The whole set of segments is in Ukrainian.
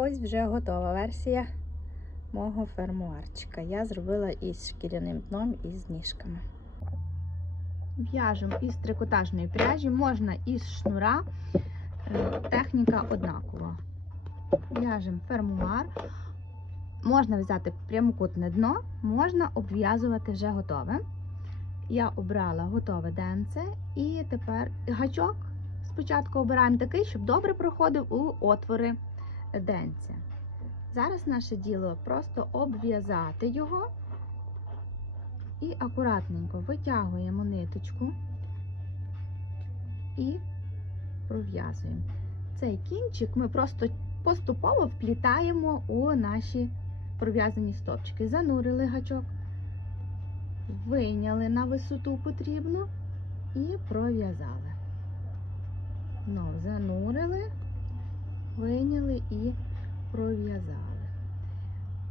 Ось вже готова версія мого фермуарчика. Я зробила із шкіряним дном і з ніжками. В'яжемо із трикотажної пряжі, можна із шнура. Е, Техніка однакова. В'яжемо фермуар. Можна взяти прямокутне дно, можна обв'язувати вже готове. Я обрала готове денце і тепер гачок спочатку обираємо такий, щоб добре проходив у отвори денця. Зараз наше діло просто обв'язати його і акуратненько витягуємо ниточку і пров'язуємо. Цей кінчик ми просто поступово вплітаємо у наші пров'язані стопчики. Занурили гачок, вийняли на висоту потрібну і пров'язали. Знов занурили, вийняли і пров'язали.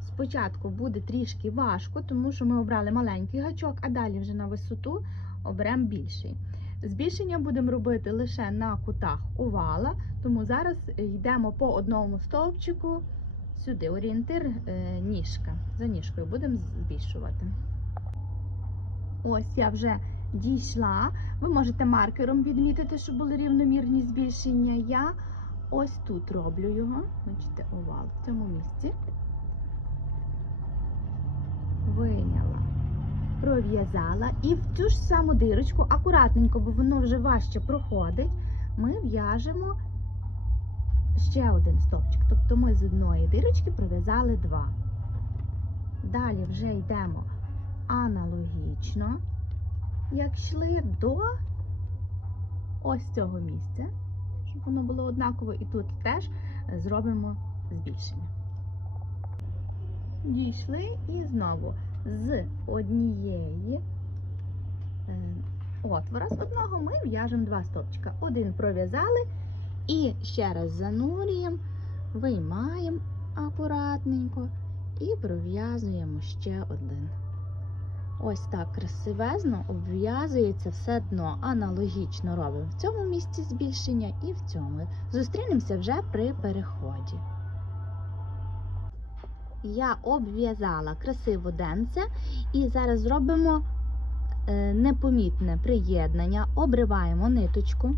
Спочатку буде трішки важко, тому що ми обрали маленький гачок, а далі вже на висоту оберемо більший. Збільшення будемо робити лише на кутах овала, тому зараз йдемо по одному стовпчику сюди. Орієнтир е, ніжка. За ніжкою будемо збільшувати. Ось я вже дійшла. Ви можете маркером відмітити, щоб були рівномірні збільшення. Я ось тут роблю його. Бачите, овал в цьому місці. Виняла, пров'язала і в цю ж саму дирочку, акуратненько, бо воно вже важче проходить, ми в'яжемо ще один стопчик. Тобто ми з одної дирочки пров'язали два. Далі вже йдемо аналогічно як йшли до ось цього місця, щоб воно було однаково, і тут теж зробимо збільшення. Дійшли і знову з однієї е, отвора, з одного ми в'яжемо два стовпчика. Один пров'язали і ще раз занурюємо, виймаємо акуратненько і пров'язуємо ще один. Ось так красивезно обв'язується все дно. Аналогічно робимо в цьому місці збільшення і в цьому. Зустрінемося вже при переході. Я обв'язала красиво денце і зараз зробимо е, непомітне приєднання. Обриваємо ниточку,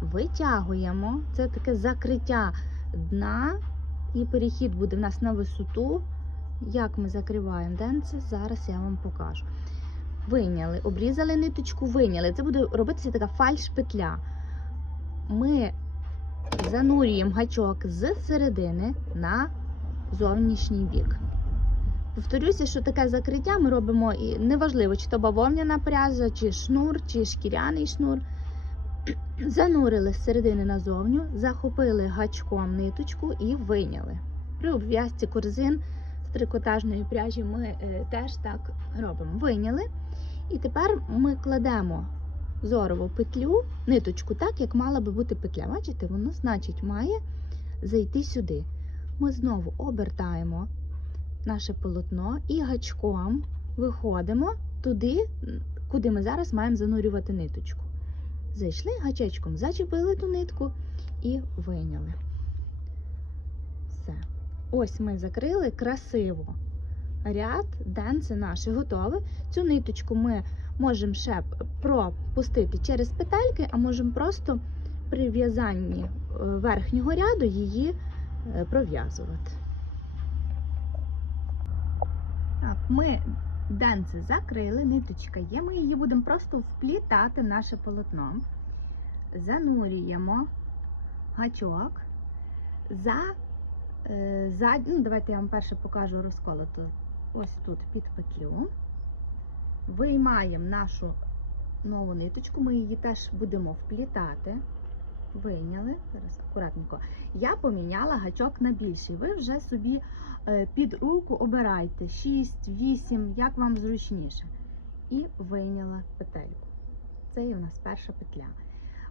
витягуємо. Це таке закриття дна. І перехід буде в нас на висоту. Як ми закриваємо денце, зараз я вам покажу. Вийняли, обрізали ниточку, вийняли. Це буде робитися така фальш-петля. Ми занурюємо гачок з середини на зовнішній бік. Повторюся, що таке закриття ми робимо і неважливо, чи то бавовняна пряжа, чи шнур, чи шкіряний шнур. Занурили з середини назовню, захопили гачком ниточку і вийняли. При обв'язці корзин з трикотажної пряжі ми е, теж так робимо. Вийняли. І тепер ми кладемо зорову петлю, ниточку так, як мала би бути петля. Бачите, воно, значить, має зайти сюди. Ми знову обертаємо наше полотно і гачком виходимо туди, куди ми зараз маємо занурювати ниточку. Зайшли гачечком, зачепили ту нитку і вийняли. Все. Ось ми закрили красиво. Ряд денце наше готове. Цю ниточку ми можемо ще пропустити через петельки, а можемо просто при в'язанні е, верхнього ряду її е, пров'язувати. Ми денце закрили, ниточка є, ми її будемо просто вплітати в наше полотно. Занурюємо гачок за е, задню, ну, давайте я вам перше покажу розколоту ось тут під петлю. Виймаємо нашу нову ниточку, ми її теж будемо вплітати. Вийняли, зараз акуратненько. Я поміняла гачок на більший. Ви вже собі е, під руку обирайте 6, 8, як вам зручніше. І вийняла петельку. Це є у нас перша петля.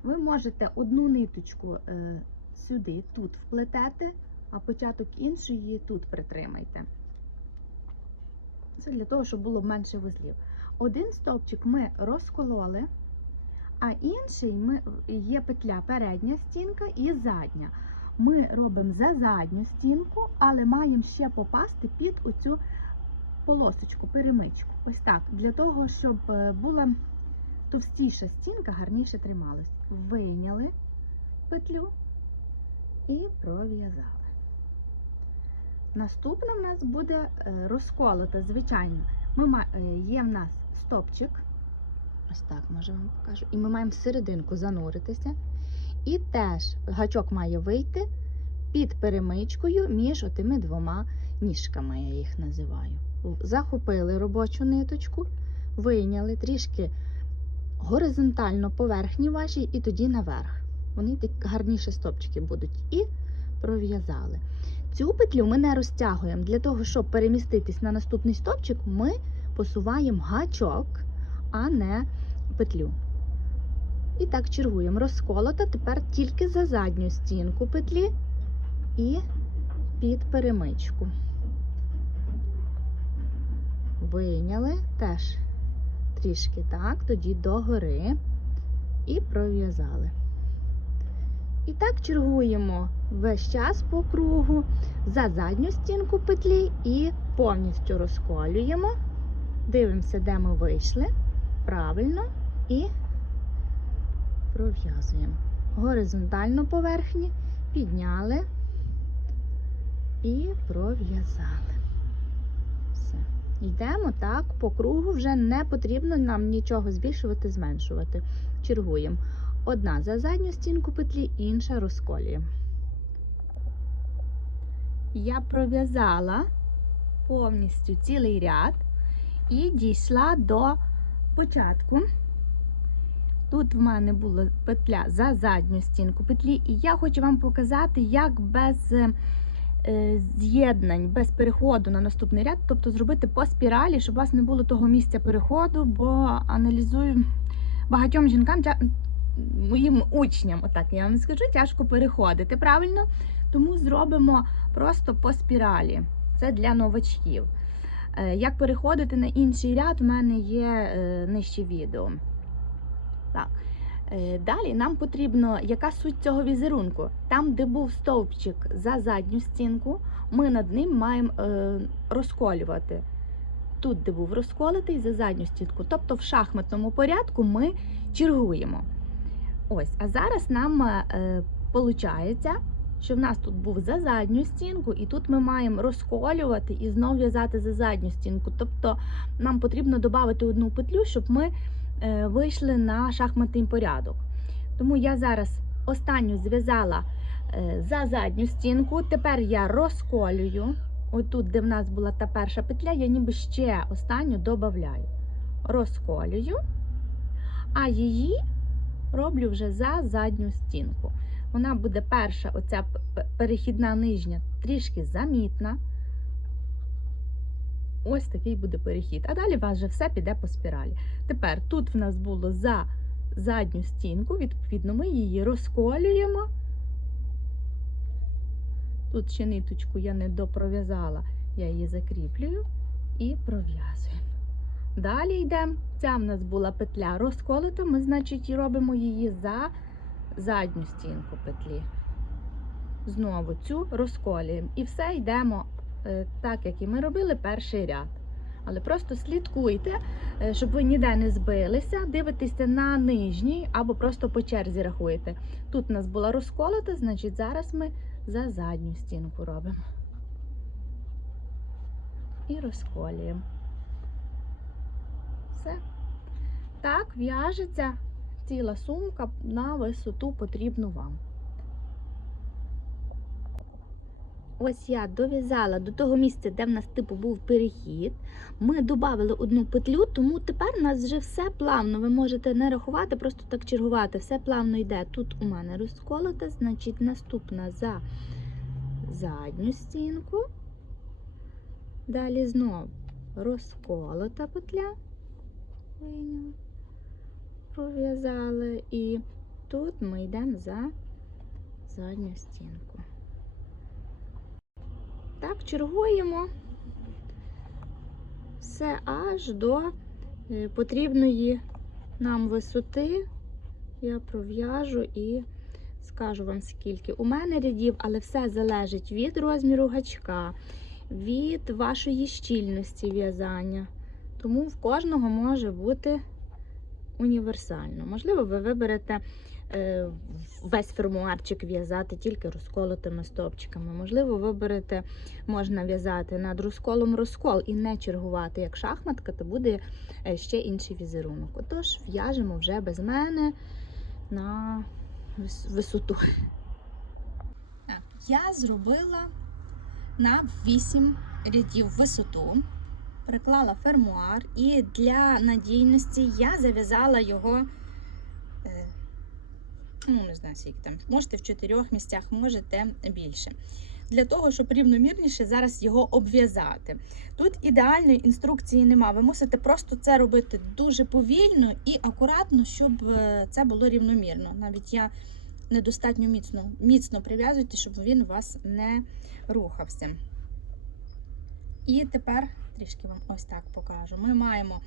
Ви можете одну ниточку е, сюди, тут вплетете, а початок іншої тут притримайте. Це для того, щоб було менше вузлів. Один стовпчик ми розкололи, А інший ми, є петля передня стінка і задня. Ми робимо за задню стінку, але маємо ще попасти під оцю полосочку, перемичку. Ось так, для того, щоб е, була товстіша стінка, гарніше трималась. Вийняли петлю і пров'язали. Наступна в нас буде е, розколота, звичайно. Ми, е, є в нас стопчик. Ось так, може вам покажу. І ми маємо всерединку зануритися. І теж гачок має вийти під перемичкою між отими двома ніжками, я їх називаю. Захопили робочу ниточку, вийняли трішки горизонтально поверхні ваші і тоді наверх. Вони так гарніше стопчики будуть. І пров'язали. Цю петлю ми не розтягуємо. Для того, щоб переміститись на наступний стопчик, ми посуваємо гачок, а не петлю. І так чергуємо. Розколота тепер тільки за задню стінку петлі і під перемичку. Вийняли теж трішки так, тоді догори і пров'язали. І так чергуємо весь час по кругу за задню стінку петлі і повністю розколюємо. Дивимося, де ми вийшли. Правильно і пров'язуємо. Горизонтально поверхні підняли і пров'язали. Все. Йдемо так по кругу, вже не потрібно нам нічого збільшувати, зменшувати. Чергуємо. Одна за задню стінку петлі, інша розколюємо. Я пров'язала повністю цілий ряд і дійшла до початку. Тут в мене була петля за задню стінку петлі, і я хочу вам показати, як без е, з'єднань, без переходу на наступний ряд, тобто зробити по спіралі, щоб у вас не було того місця переходу, бо аналізую багатьом жінкам, моїм учням, отак я вам скажу, тяжко переходити правильно. Тому зробимо просто по спіралі. Це для новачків. Е, Як переходити на інший ряд, у мене є е, нижче відео. Так. Е, Далі нам потрібно, яка суть цього візерунку? Там, де був стовпчик за задню стінку, ми над ним маємо розколювати. Тут, де був розколотий, за задню стінку. Тобто в шахматному порядку ми чергуємо. Ось, а зараз нам виходить, що в нас тут був за задню стінку, і тут ми маємо розколювати і знов в'язати за задню стінку. Тобто нам потрібно додати одну петлю, щоб ми е, вийшли на шахматний порядок. Тому я зараз останню зв'язала е, за задню стінку. Тепер я розколюю. Отут, де в нас була та перша петля, я ніби ще останню додаю. Розколюю, а її роблю вже за задню стінку. Вона буде перша, оця перехідна нижня, трішки замітна. Ось такий буде перехід. А далі у вас вже все піде по спіралі. Тепер тут в нас було за задню стінку, відповідно, ми її розколюємо. Тут ще ниточку я не допров'язала, я її закріплюю і пров'язуємо. Далі йдемо. Ця в нас була петля розколота, ми, значить, робимо її за задню стінку петлі. Знову цю розколюємо. І все йдемо е, так, як і ми робили перший ряд. Але просто слідкуйте, е, щоб ви ніде не збилися, дивитеся на нижній або просто по черзі рахуєте. Тут у нас була розколота, значить зараз ми за задню стінку робимо. І розколюємо. Все. Так в'яжеться ціла сумка на висоту потрібну вам. Ось я дов'язала до того місця, де в нас типу був перехід. Ми додали одну петлю, тому тепер у нас вже все плавно. Ви можете не рахувати, просто так чергувати. Все плавно йде. Тут у мене розколота, значить наступна за задню стінку. Далі знову розколота петля. Вийняли, пров'язали. І тут ми йдемо за задню стінку. Так, чергуємо все аж до е, потрібної нам висоти я пров'яжу і скажу вам скільки. У мене рядів, але все залежить від розміру гачка, від вашої щільності в'язання. Тому в кожного може бути універсально. Можливо, ви виберете е, весь фермуарчик в'язати тільки розколотими стопчиками. Можливо, виберете, можна в'язати над розколом розкол і не чергувати як шахматка, то буде е, ще інший візерунок. Отож, в'яжемо вже без мене на висоту. Так, я зробила на 8 рядів висоту, приклала фермуар і для надійності я зав'язала його. е, Ну, не знаю, скільки там. Можете в чотирьох місцях, можете більше. Для того, щоб рівномірніше зараз його обв'язати. Тут ідеальної інструкції нема. Ви мусите просто це робити дуже повільно і акуратно, щоб е, це було рівномірно. Навіть я недостатньо міцно, міцно прив'язуйте, щоб він у вас не рухався. І тепер трішки вам ось так покажу. Ми маємо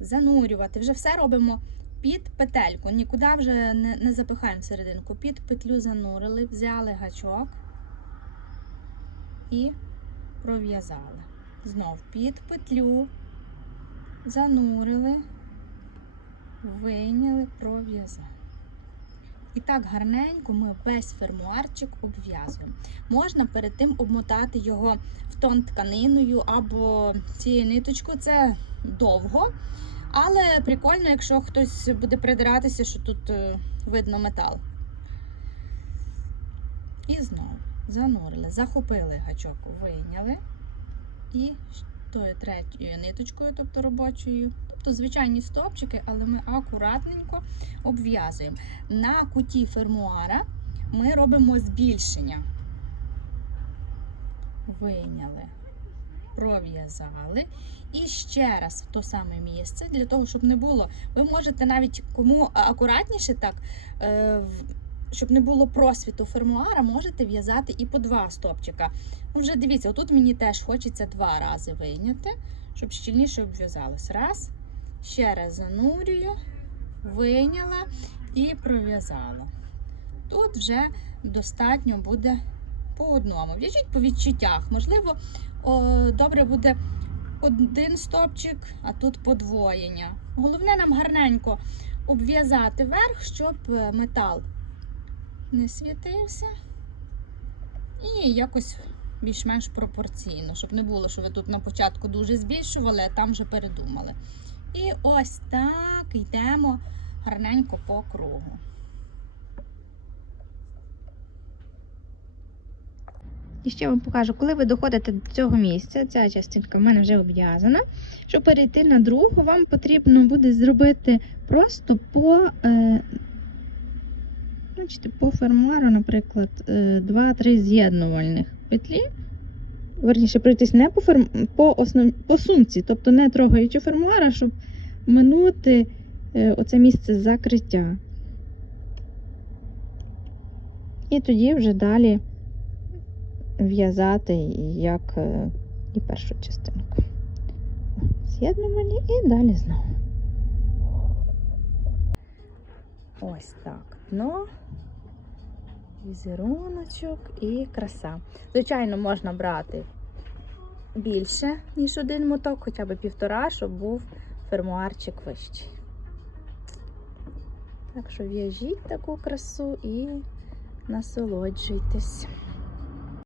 занурювати, вже все робимо під петельку. Нікуди вже не, не запихаємо серединку. Під петлю занурили, взяли гачок і пров'язали. Знов під петлю, занурили, вийняли, пров'язали. І так гарненько ми весь фермуарчик обв'язуємо. Можна перед тим обмотати його в тон тканиною або цією ниточкою. Це довго, але прикольно, якщо хтось буде придиратися, що тут е, видно метал. І знову занурили, захопили гачок, вийняли. І тою третьою ниточкою, тобто робочою, тобто звичайні стовпчики, але ми акуратненько обв'язуємо. На куті фермуара ми робимо збільшення. Вийняли, пров'язали. І ще раз в то саме місце, для того, щоб не було. Ви можете навіть кому акуратніше так, е, щоб не було просвіту фермуара, можете в'язати і по два стопчика. Ну, вже дивіться, отут мені теж хочеться два рази вийняти, щоб щільніше обв'язалось. Раз, ще раз занурюю, вийняла і пров'язала. Тут вже достатньо буде по одному. В'яжіть по відчуттях. Можливо, о, добре буде один стопчик, а тут подвоєння. Головне нам гарненько обв'язати верх, щоб е, метал не світився. І якось більш-менш пропорційно, щоб не було, що ви тут на початку дуже збільшували, а там вже передумали. І ось так йдемо гарненько по кругу. І ще вам покажу, коли ви доходите до цього місця, ця частинка в мене вже обв'язана. Щоб перейти на другу, вам потрібно буде зробити просто по, е, бачите, по фермуару, наприклад, е, 2-3 з'єднувальних петлі. Верніше, пройтись не по, ферм... по, основ... по сумці, тобто не трогаючи фермуара, щоб минути е, оце місце закриття. І тоді вже далі в'язати як е, і першу частинку. З'єднувані і далі знову. Ось так. Дно, візеруночок і краса. Звичайно, можна брати більше, ніж один моток, хоча б півтора, щоб був фермуарчик вищий. Так що в'яжіть таку красу і насолоджуйтесь.